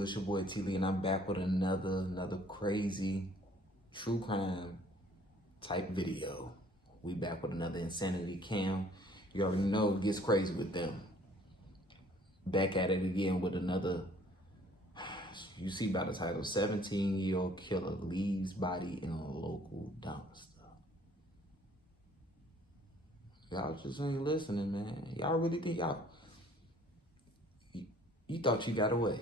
do? It's your boy T-Lee, and I'm back with another crazy true crime type video. We back with another insanity cam. You already know it gets crazy with them. Back at it again with another. You see by the title, 17-year-old killer leaves body in a local dumpster. Y'all just ain't listening, man. Y'all really think you thought you got away.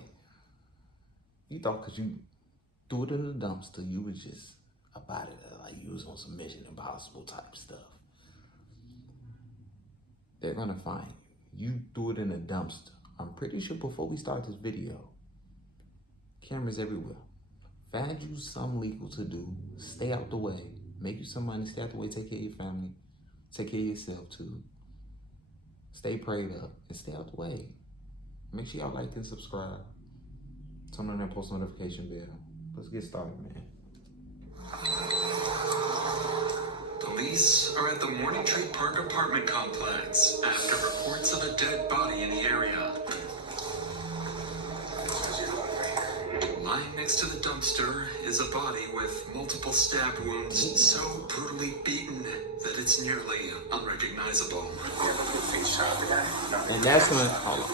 You thought because you threw it in the dumpster, you was just about it, like you was on some Mission Impossible type stuff. They're gonna find you. You threw it in a dumpster. I'm pretty sure before we start this video, cameras everywhere. Find you something legal to do. Stay out the way. Make you some money. Stay out the way. Take care of your family. Take care of yourself too. Stay prayed up and stay out the way. Make sure y'all like and subscribe. Turn on that post notification bell. Let's get started, man. Police are at the Morning Tree Park apartment complex after reports of a dead body in the area. Lying next to the dumpster is a body with multiple stab wounds so brutally beaten that it's nearly unrecognizable. And that's when, hold on.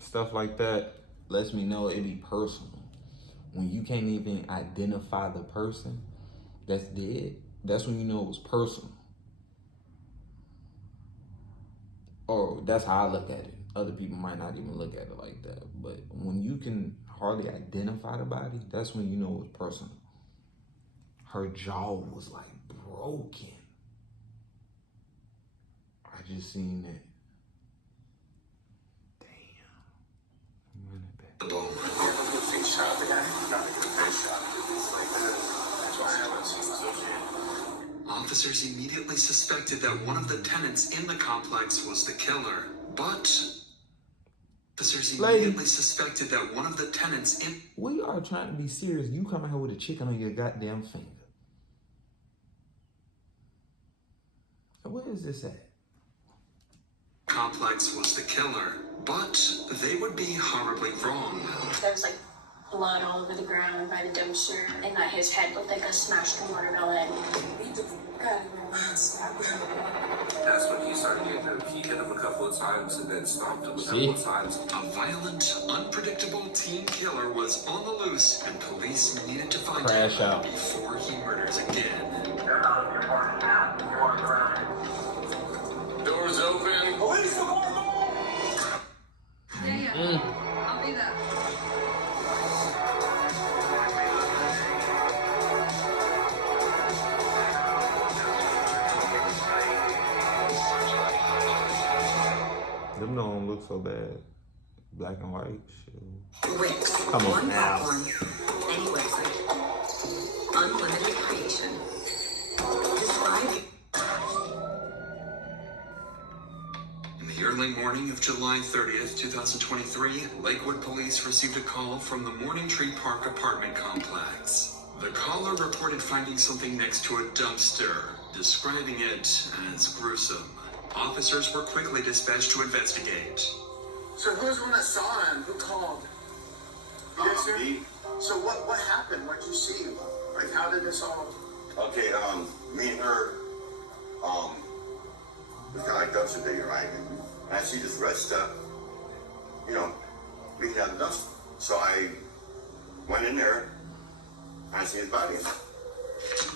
Stuff like that lets me know it be personal. When you can't even identify the person that's dead, that's when you know it was personal. Or that's how I look at it. Other people might not even look at it like that. But when you can hardly identify the body, that's when you know it was personal. Her jaw was like broken. I just seen that. Officers immediately suspected that one of the tenants in the complex was the killer, but We are trying to be serious. You come out here with a chicken on your goddamn finger. Where is this at? Complex was the killer, but they would be horribly wrong. There was like blood all over the ground by the dumpster, and that his head looked like a smashed watermelon. That's when he started getting him. He hit him a couple of times and then stomped him a couple of times. A violent, unpredictable teen killer was on the loose, and police needed to find him before he murders again. Doors open. Police department! I'll be there. Them don't look so bad. Black and white. Shit. Wix. Come on One now. platform. Any website. Unlimited creation. Describe. In the early morning of July 30th, 2023, Lakewood police received a call from the Morning Tree Park apartment complex. The caller reported finding something next to a dumpster, describing it as gruesome. Officers were quickly dispatched to investigate. So who's the one that saw him? Who called? You guys hear? Me. So what happened? What did you see? Like, how did this all... Okay, me and her, was kind of like dumpster digging, right? And I see this red stuff, you know, we have the dumpster. So I went in there, and I see his body.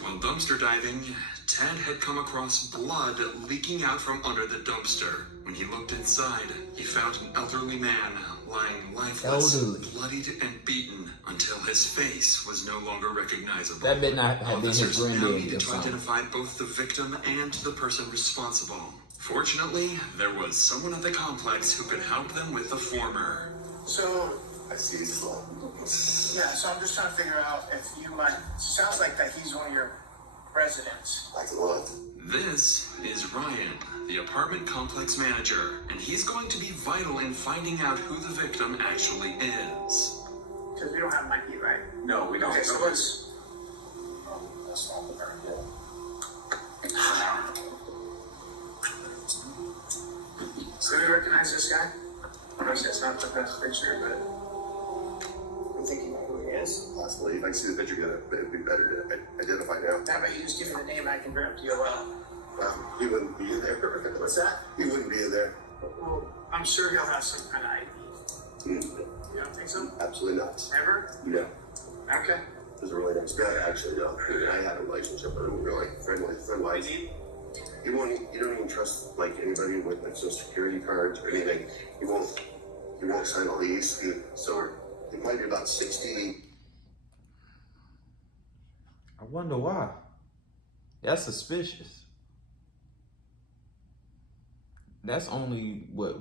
While dumpster diving, Ted had come across blood leaking out from under the dumpster. When he looked inside, he found an elderly man lying lifeless, bloodied and beaten until his face was no longer recognizable. That better not have been his Officers now granddaddy needed or to something. identify both the victim and the person responsible. Fortunately, there was someone at the complex who could help them with the former. So... I see his blood. Yeah, so I'm just trying to figure out if you might... Sounds like that he's one of your residents. Like what? This is Ryan, the apartment complex manager, and he's going to be vital in finding out who the victim actually is. Because we don't have an ID, right? No, we don't. Okay, so let's... So do you recognize this guy? Obviously, that's not the best picture, but you think you know who he is? Possibly. If I see the picture, it'd be better to identify now. How about you just give me the name, I can bring up to DOL. He wouldn't be in there. What's that? He wouldn't be in there. Well, I'm sure he'll have some kind of ID. You don't think so? Absolutely not. Never? No. Okay. He's a really nice guy, actually, though. I had a relationship with him, really friend-wise. You don't even trust, like, anybody with, like, social security cards or anything. He won't sign a lease. So he might be about 60. I wonder why. That's suspicious. That's only what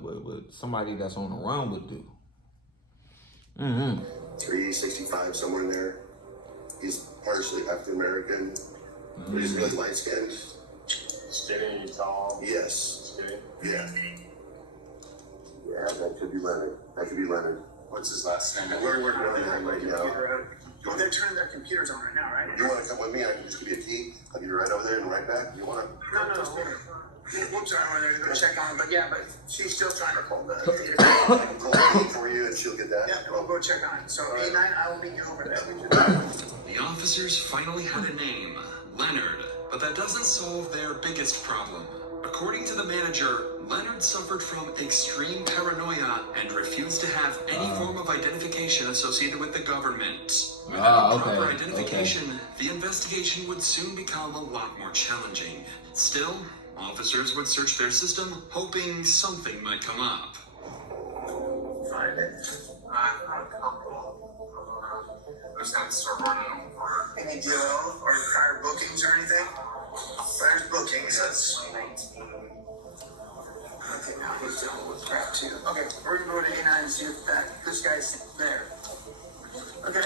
somebody that's on the run would do. 365, somewhere in there. He's partially African American, but he's really light skinned. Skinny, tall. Yes. Skinny. Yeah. Yeah, that could be Leonard. What's his last name? We're working on that right now. Well, they're turning their computers on right now, right? You want to come with me? I can just give you a key. I'll give you right over there and right back. You want to? No. Whoops, I don't want to check on, but yeah, but she's still trying to call the. I can pull the key for you and she'll get that. Yeah, we'll go check on it. So A9, I will meet you over there. The officers finally had a name, Leonard, but that doesn't solve their biggest problem. According to the manager, Leonard suffered from extreme paranoia and refused to have any form of identification associated with the government. Without proper identification, the investigation would soon become a lot more challenging. Still, officers would search their system, hoping something might come up. Find it. I'm comfortable. I'm just gonna start running for any deal or prior bookings or anything. There's bookings. That's. Okay, now he's dealing with crap too. Okay, we're gonna go to A9 and see if this guy's there. Okay.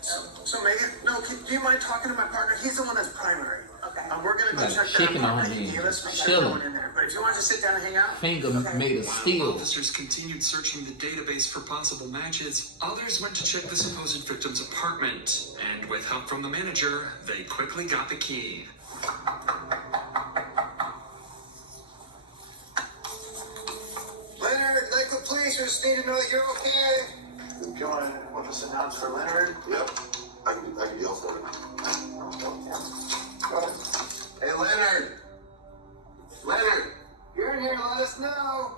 So Megan, no, do you mind talking to my partner? He's the one that's primary. Okay. We're gonna go check that chicken on apartment. him, Let's make sure chilling. no one in there. But if you want to sit down and hang out, Finger made of While steel. officers continued searching the database for possible matches, others went to check the supposed victim's apartment, and with help from the manager, they quickly got the key. Leonard, Lakewood Police, we just need to know that you're okay. Do you want us to announce for Leonard? Yep. I can yell for him. Go ahead. Hey, Leonard. Leonard. You're in here, let us know.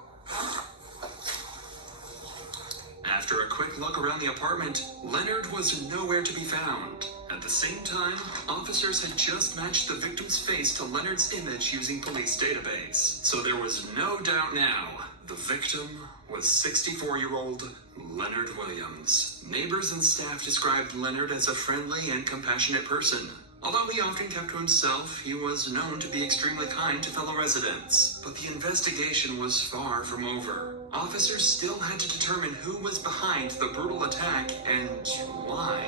After a quick look around the apartment, Leonard was nowhere to be found. At the same time, officers had just matched the victim's face to Leonard's image using police database. So there was no doubt now. The victim was 64-year-old Leonard Williams. Neighbors and staff described Leonard as a friendly and compassionate person. Although he often kept to himself, he was known to be extremely kind to fellow residents. But the investigation was far from over. Officers still had to determine who was behind the brutal attack and why.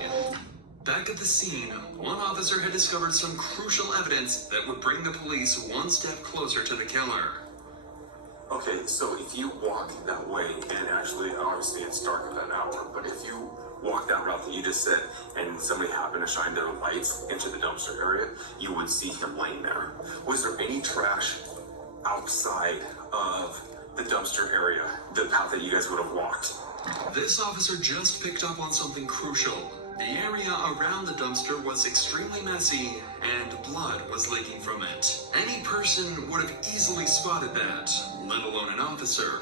Back at the scene, one officer had discovered some crucial evidence that would bring the police one step closer to the killer. Okay, so if you walk that way, and actually, obviously it's dark at that hour, but if you walk that route that you just said, and somebody happened to shine their lights into the dumpster area, you would see him laying there. Was there any trash outside of the dumpster area, the path that you guys would have walked? This officer just picked up on something crucial. The area around the dumpster was extremely messy, and blood was leaking from it. Any person would have easily spotted that, let alone an officer.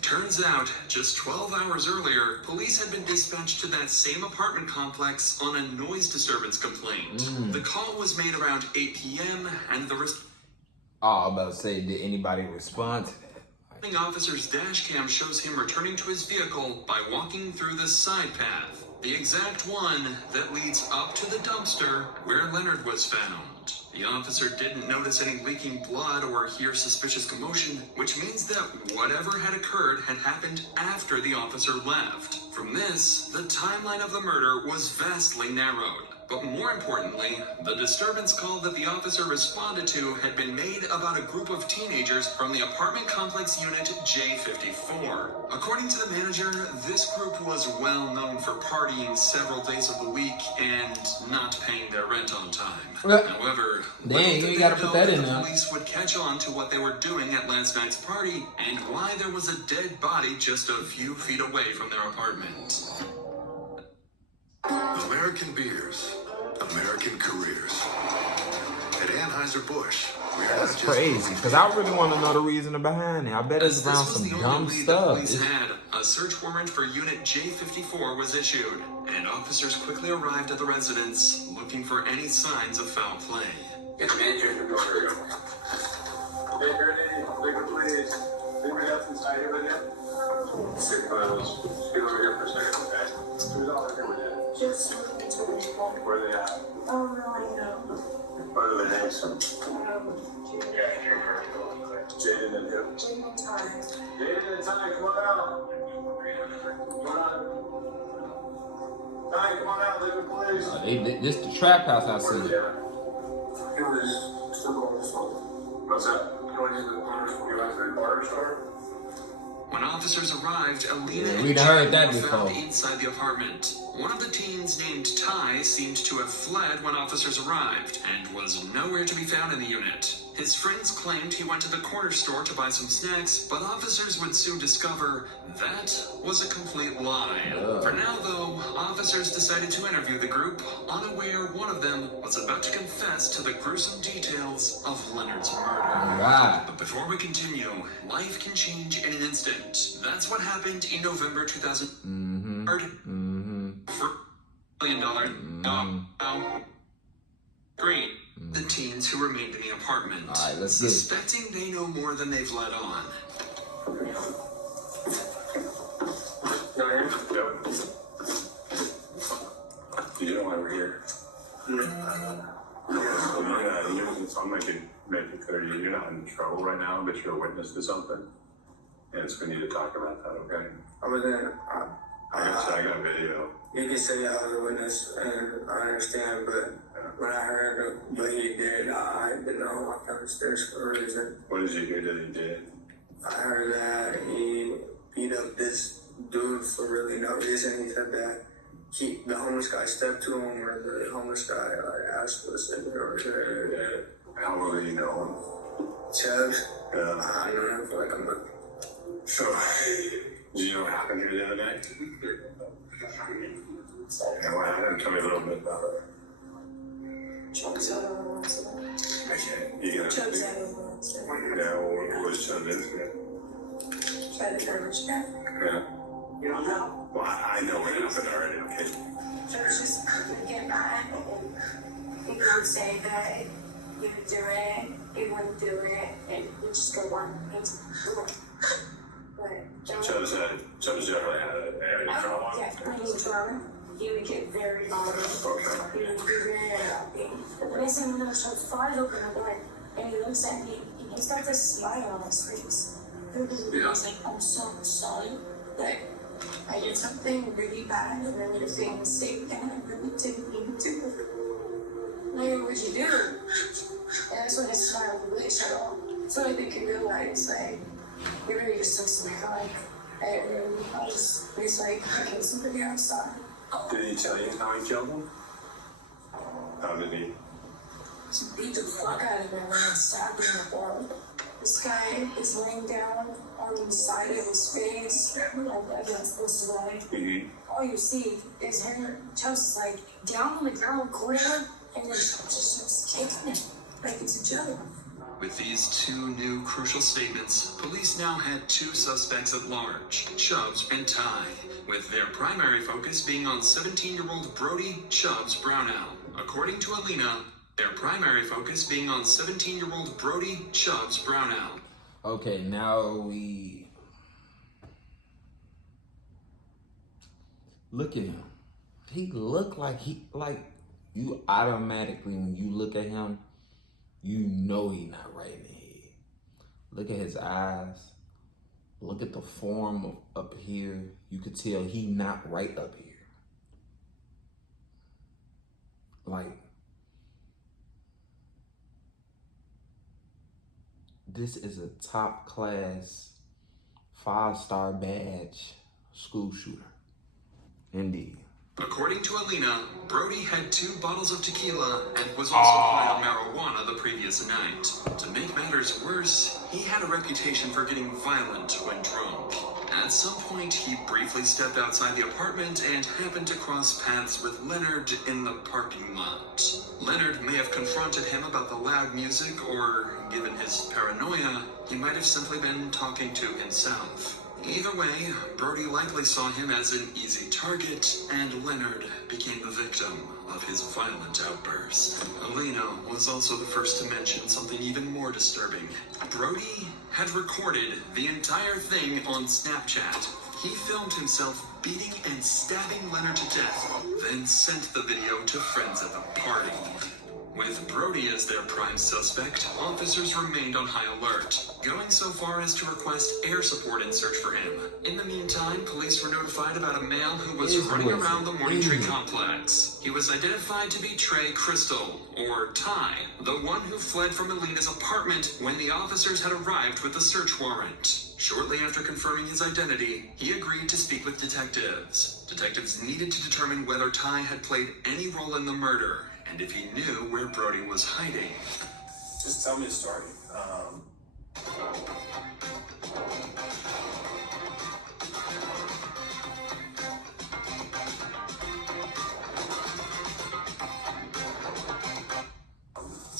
Turns out, just 12 hours earlier, police had been dispatched to that same apartment complex on a noise disturbance complaint. The call was made around 8 p.m., and the I'm about to say, did anybody respond to that? The officer's dash cam shows him returning to his vehicle by walking through the side path, the exact one that leads up to the dumpster where Leonard was found. The officer didn't notice any leaking blood or hear suspicious commotion, which means that whatever had occurred had happened after the officer left. From this, the timeline of the murder was vastly narrowed. But more importantly, the disturbance call that the officer responded to had been made about a group of teenagers from the apartment complex unit J54. According to the manager, this group was well known for partying several days of the week and not paying their rent on time. However, dang, you gotta put that in the there. police would catch on to what they were doing at last night's party and why there was a dead body just a few feet away from their apartment. American beers, American careers. At Anheuser-Busch, we are That's not just crazy, because I really want to know the reason behind it. I bet it's around some dumb stuff. A search warrant for Unit J54 was issued, and officers quickly arrived at the residence looking for any signs of foul play. Get the manager in the door. Hey, Gurney, liquor, please. Anybody else inside here with you? Sit over here for a second, okay? Who's all in here with you? Just looking to the people. Where are they at? Oh, really? No. What are the names? Jaden and who? Jaden and Ty. Jaden and Ty, come on out. Come on. Ty, come on out, liquor, please. This the trap house I see. It was still going this one. What's that? Going to the corner store. You went to the barber store? When officers arrived, Alina and we'd heard that Jaden were found before. inside the apartment. One of the teens named Ty seemed to have fled when officers arrived and was nowhere to be found in the unit. His friends claimed he went to the corner store to buy some snacks, but officers would soon discover that was a complete lie. For now, though, officers decided to interview the group, unaware one of them was about to confess to the gruesome details of Leonard's murder. Right. But before we continue, life can change in an instant. That's what happened in November 2000. $1 million. Green. The teens who remained in the apartment, Alright, let's get it. suspecting they know more than they've let on. Did you know why we're here? I'm make it clear to you, you're not in trouble right now, but you're a witness to something. And so we need to talk about that, okay? I was in. I got a video. You can say I was a witness, and I understand, but when I heard what he did, I didn't know what kind of stairs for a reason. What did you hear that he did? I heard that he beat up this dude for really no reason. He said that the homeless guy stepped to him, or the homeless guy asked for the How well do you know him? Chubbs. Yeah. I know him for like a month. So, did you know what happened here the other night? Yeah, what happened? Tell me a little bit about it. Chubbs out of one incident. Okay, you gotta Chubbs out of one incident. Yeah, what was Chubb's incident? By the garbage can. Yeah. You don't know. Well, I know what happened already, okay? Chubbs just couldn't get mad, and he would say that he would do it, he wouldn't do it, and he'd just go on into the door. But Chubb's generally had a trouble. yeah, when he was drunk, he would get very bothered. Okay. He would be very happy. But the next thing you know, Chubbs flies open the door, and he looks at me, and he's got this smile on his face. He's like, I'm so sorry that I did something really bad and really a big mistake, and I really didn't mean to. Like, what'd you do? And that's when his smile really shut off. So I think you realize, like, you really just took something like, and he's like, I killed somebody outside. Did he tell you how he killed him? How did he? He beat the fuck out of him and then stabbed him in the ball. This guy is laying down on the side of his face, like against this way. All you see is him just like down on the ground, corner, and then just starts kicking it like it's a joke. With these two new crucial statements, police now had two suspects at large, Chubbs and Ty, with their primary focus being on 17-year-old Brody Chubbs Brownell. According to Alina, their primary focus being on 17-year-old Brody Chubbs Brownell. Okay, now we look at him. He looked like you automatically, when you look at him, you know he's not right in the head. Look at his eyes. Look at the form of up here. You could tell he not right up here. Like, this is a top class, 5-star badge school shooter. Indeed. According to Alina, Brody had 2 bottles of tequila and was also high on marijuana the previous night. To make matters worse, he had a reputation for getting violent when drunk. At some point, he briefly stepped outside the apartment and happened to cross paths with Leonard in the parking lot. Leonard may have confronted him about the loud music, or, given his paranoia, he might have simply been talking to himself. Either way, Brody likely saw him as an easy target, and Leonard became the victim of his violent outburst. Alina was also the first to mention something even more disturbing. Brody had recorded the entire thing on Snapchat. He filmed himself beating and stabbing Leonard to death, then sent the video to friends at the party. With Brody as their prime suspect, officers remained on high alert, going so far as to request air support and search for him. In the meantime, police were notified about a male who was running around the Morning Tree complex. He was identified to be Trey Crystal, or Ty, the one who fled from Alina's apartment when the officers had arrived with the search warrant. Shortly after confirming his identity, he agreed to speak with detectives. Detectives needed to determine whether Ty had played any role in the murder, and if he knew where Brody was hiding. Just tell me a story.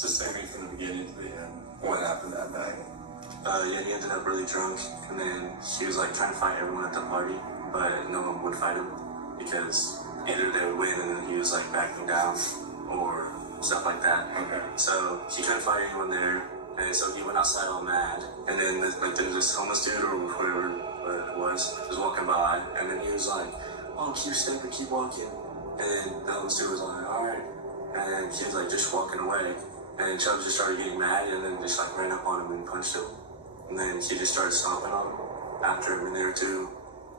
Just take me from the beginning to the end. What happened that night? Yeah, he ended up really drunk, and then he was like trying to fight everyone at the party, but no one would fight him because either they would win and then he was like backing down or stuff like that. Okay. So he couldn't fight anyone there, and so he went outside all mad. And then this homeless dude or whoever it was walking by, and then he was like, "Oh, keep stepping, keep walking." And then the homeless dude was like, "All right," and then he was like just walking away. And Chubb just started getting mad and then just like ran up on him and punched him. And then he just started stomping on him. After a minute or two,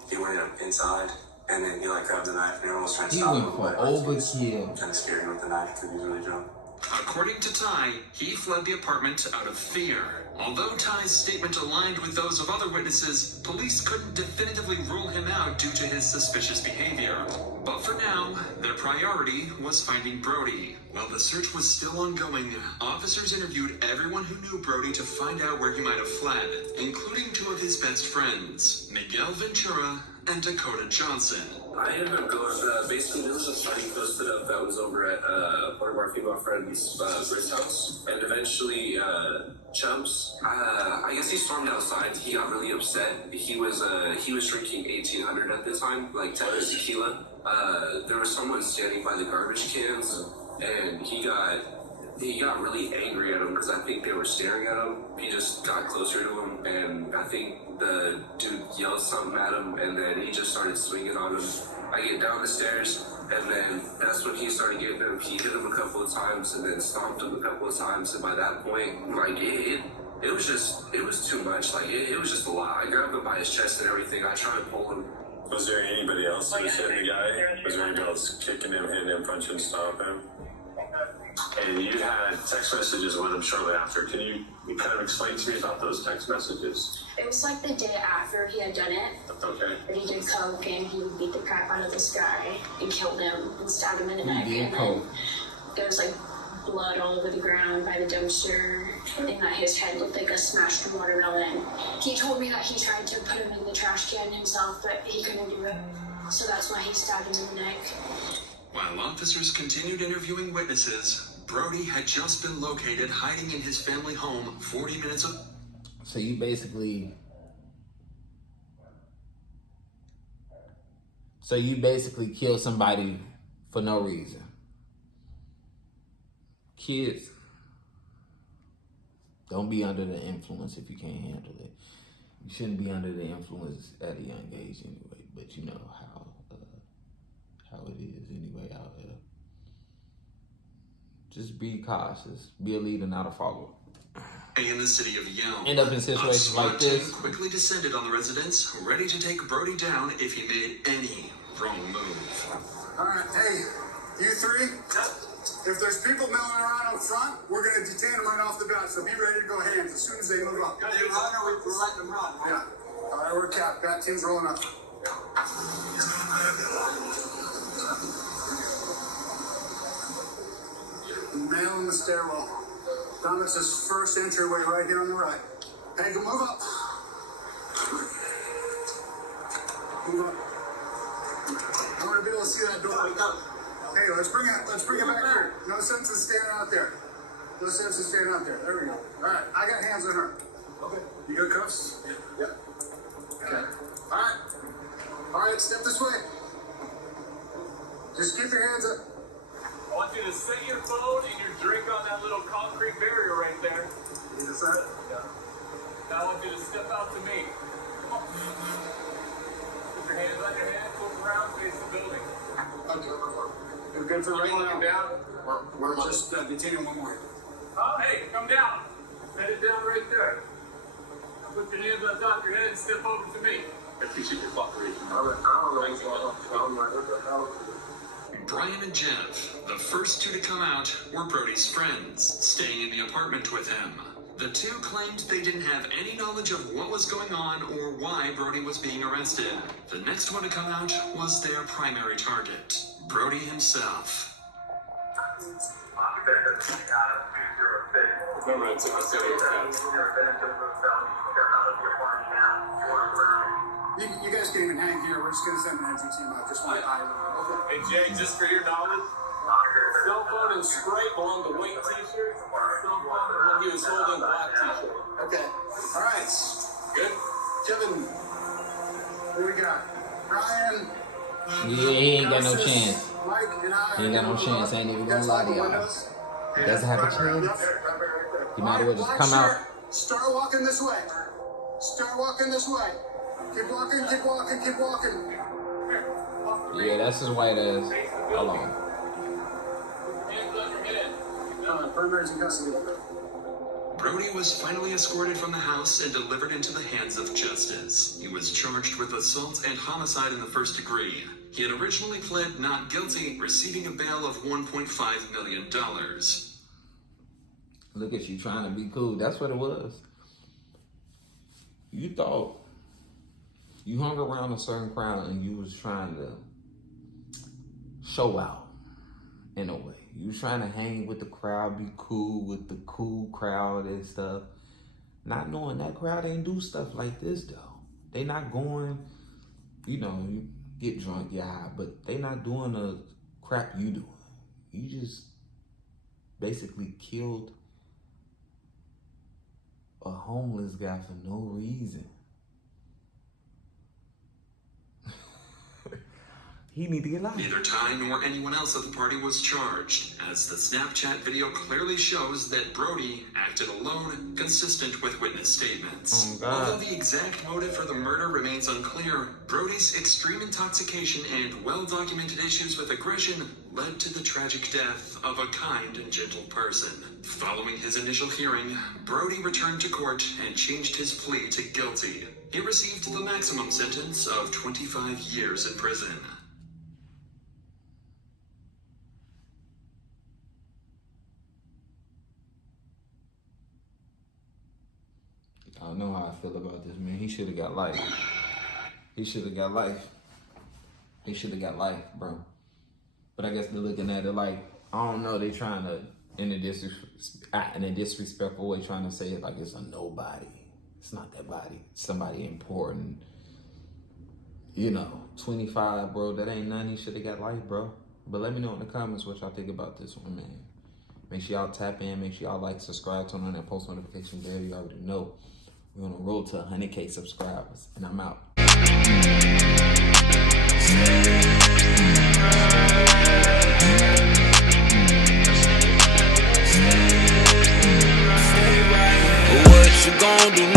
he went up inside and then he like grabbed the knife and everyone was trying to stop him. He went for overkill. Kind of scary with the knife because he was really drunk. According to Ty, he fled the apartment out of fear. Although Ty's statement aligned with those of other witnesses, police couldn't definitively rule him out due to his suspicious behavior. But for now, their priority was finding Brody. While the search was still ongoing, officers interviewed everyone who knew Brody to find out where he might have fled, including 2 of his best friends, Miguel Ventura and Dakota Johnson. I ended up going, basically there was a sign posted up that was over at one of our female friends' Britt's house, and eventually Chubbs, I guess he stormed outside. He got really upset. He was drinking 1800 at the time, like 10 tequila. There was someone standing by the garbage cans, and he got really angry at him because I think they were staring at him. He just got closer to him, and I think the dude yelled something at him, and then he just started swinging on him. I get down the stairs, and then that's when he started getting him. He hit him a couple of times, and then stomped him a couple of times, and by that point, like, it was too much. Like, it was just a lot. I grabbed him by his chest and everything. I tried to pull him. Was there anybody else who was hitting the guy? Was there anybody else kicking him, hitting him, punching, stomping him? And you had text messages with him shortly after. Can you kind of explain to me about those text messages? It was like the day after he had done it. Okay. But he did coke and he beat the crap out of this guy and killed him and stabbed him in the neck. And then there was like blood all over the ground by the dumpster, and that his head looked like a smashed watermelon. He told me that he tried to put him in the trash can himself, but he couldn't do it. So that's why he stabbed him in the neck. While officers continued interviewing witnesses, Brody had just been located hiding in his family home 40 minutes of... So you basically kill somebody for no reason. Kids, don't be under the influence if you can't handle it. You shouldn't be under the influence at a young age anyway, but you know how it is anyway out here. Just be cautious. Be a leader, not a follower. In the city of Yelm, End up in situations like this. quickly descended on the residence, ready to take Brody down if he made any wrong move. All right, hey, you 3, If there's people milling around up front, we're going to detain them right off the bat. So be ready to go hands as soon as they move up. They run or we're letting them run, right? Yeah. All right, we're capped. Bat team's rolling up. Male in the stairwell. Thomas's first entryway right here on the right. Hey, go move up. Move up. I want to be able to see that door. Hey, let's bring it back here. No sense in standing out there. No sense in standing out there. There we go. All right, I got hands on her. Okay. You got cuffs? Yeah. Okay. All right, step this way. Just keep your hands up. I want you to set your phone and your drink on that little concrete barrier right there. You decide? Yeah. Now I want you to step out to me. Come on. Put your hands on your head, look around, face the building. Okay. You're good for right now. Looking down. We're just detaining one more. Oh, hey, come down. Set it down right there. Now put your hands on top of your head and step over to me. I appreciate your cooperation. Brian and Jeff, the first two to come out, were Brody's friends, staying in the apartment with him. The two claimed they didn't have any knowledge of what was going on or why Brody was being arrested. The next one to come out was their primary target, Brody himself. You guys can even hang here. We're just going to send an entry team out. Just one eye. Hey, Jay, just for your knowledge, cell phone and spray belong to white t-shirt. Cell phone when he was holding black t-shirt. Okay. All right. Good? Kevin. Who we got? Brian. Yeah, he ain't got no chance. Mike and I. He ain't got no chance. I ain't even gonna lie to y'all. He doesn't have a chance. You might as well just come out. Start walking this way. Start walking this way. Keep walking, keep walking, keep walking. Yeah, that's his white ass. Hold on. Hands on your head. Perimeter's in custody. Brody was finally escorted from the house and delivered into the hands of justice. He was charged with assault and homicide in the first degree. He had originally pled not guilty, receiving a bail of $1.5 million. Look at you trying to be cool. That's what it was. You thought you hung around a certain crowd and you was trying to show out in a way. You was trying to hang with the crowd, be cool with the cool crowd and stuff. Not knowing that crowd ain't do stuff like this though. They not going, you know, you get drunk, yeah, high, but they not doing the crap you doing. You just basically killed a homeless guy for no reason. He need to get locked. Neither Ty nor anyone else at the party was charged, as the Snapchat video clearly shows that Brody acted alone, consistent with witness statements. Oh, God. Although the exact motive for the murder remains unclear, Brody's extreme intoxication and well-documented issues with aggression led to the tragic death of a kind and gentle person. Following his initial hearing, Brody returned to court and changed his plea to guilty. He received the maximum sentence of 25 years in prison. I don't know how I feel about this, man. He should have got life. He should have got life. He should have got life, bro. But I guess they're looking at it like, I don't know, they trying to, in a disrespectful way, trying to say it like it's a nobody. It's not that body. It's somebody important. You know, 25, bro, that ain't nothing. He should have got life, bro. But let me know in the comments what y'all think about this one, man. Make sure y'all tap in. Make sure y'all like, subscribe, turn on that post notification bell. You already know. We're on a road to 100K subscribers. And I'm out. What you gon' do